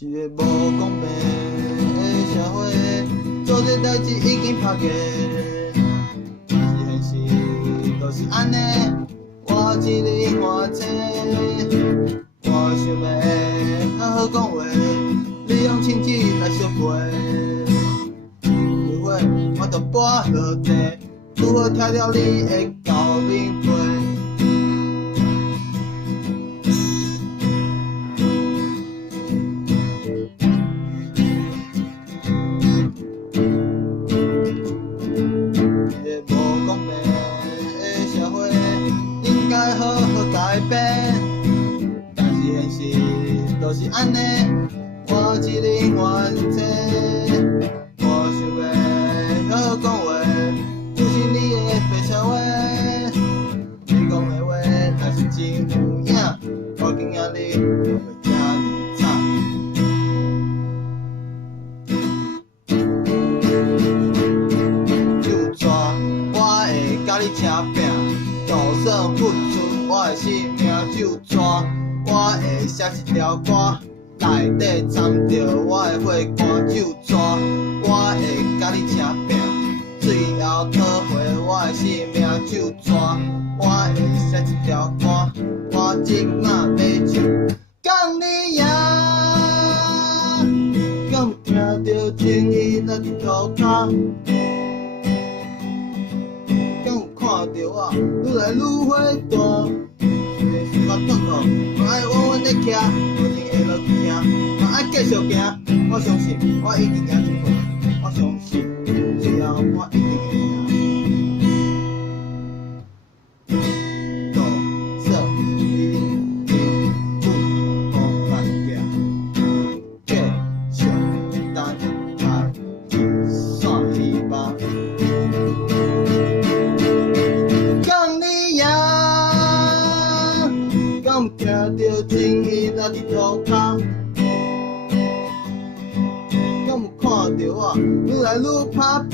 一个无公平的社会，做这代志已经打结，但是现实就是安尼，我一日换车，我想要好好讲话，你用枪籽来相陪，如果我就搬落地，拄好听到你的高明话。好好改变，但是现实就是安尼，我一日换车，我想要好好讲话，就是你的白贼话，你讲的话若是真有影，我今仔日就袂这么惨。就算我会甲你车拚，就算付出我的性命，就算我会写一条歌，内底掺着我的血汗，就算我会甲你车拚，最后讨回我的性命，就算我会写一条歌，我今仔要唱，讲你赢，敢有听到正义落在土下？看到我愈来愈火大，虽然输到脱裤，我爱稳稳在站，无情会落去听，我爱继续行，我相信我已经赢一半，我相信最后我一定会赢。就算已经不复万劫，继续等待一线希望。听到正义落在土下，敢有看到我愈来愈打拼？